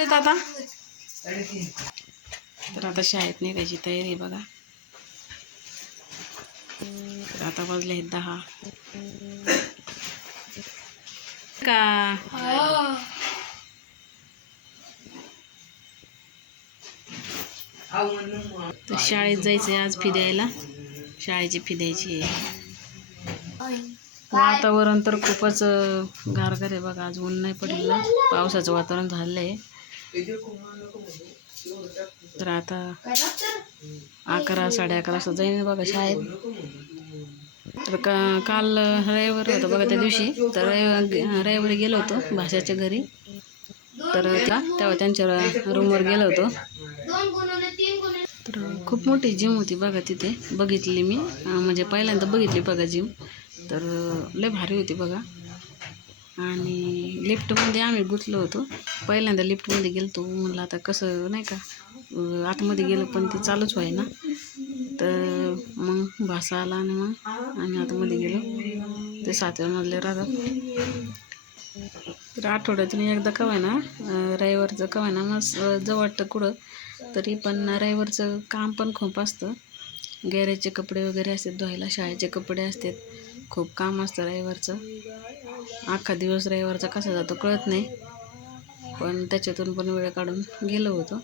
आता तर आता शाळेत निघायची तयारी बघा. तर आता वाजले 10 का. तर शाळेत जायचंय आज फी द्यायला. शाळेची फी द्यायची आहे. वातावरण तर खूपच गारगार आहे बघा. आज ऊन नाही पडलेलं, पावसाचं वातावरण झालंय. तर आता 11 साडे 11 वाजता जाईन बघा शाळेत. तर काल रविवार होतं बघा त्या दिवशी. तर रविवारी गेलो होतो भाषाच्या घरी. तर तेव्हा त्यांच्या रूमवर गेलो होतो. तर खूप मोठी जिम होती बघा तिथे. बघितली मी, म्हणजे पहिल्यांदा बघितली बघा जिम. तर लय भारी होती बघा. आणि लिफ्टमध्ये आम्ही गुंतलो होतो. पहिल्यांदा लिफ्टमध्ये गेलो होतो. म्हणलं आता कसं नाही का, आतमध्ये गेलो पण ते चालूच व्हाय ना. तर मग भासा आला आणि मग आम्ही आतमध्ये गेलो. ते 7व्या मजल्यावर राहतात. तर आठवड्यातून एकदा कवाय ना, रविवारचं कवाय ना मग जवळ वाटतं कुठं तरी. पण रविवारचं काम पण खूप असतं. गॅरेजचे कपडे वगैरे असतात धुवायला, शाळेचे कपडे असतात, खूप काम असतं रविवारचं. अख्खा दिवस रविवारचा कसा जातो कळत नाही. पण त्याच्यातून पण वेळ काढून गेलो होतो.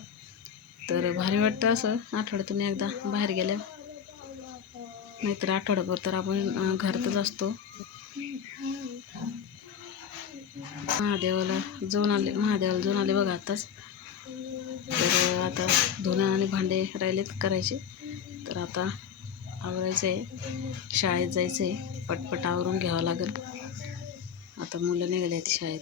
तर भारी वाटतं असं आठवड्यातून एकदा बाहेर गेल्या. नाहीतर आठवड्याभर तर आपण घरातच असतो. महादेवाला जाऊन आले बघा आताच. तर आता धुणं आणि भांडे राहिलेत करायचे. तर आता आवरायचं आहे, शाळेत जायचं आहे. पटपट आवरून घ्यावं लागेल. आता मुलं निघाले आहेत शाळेत.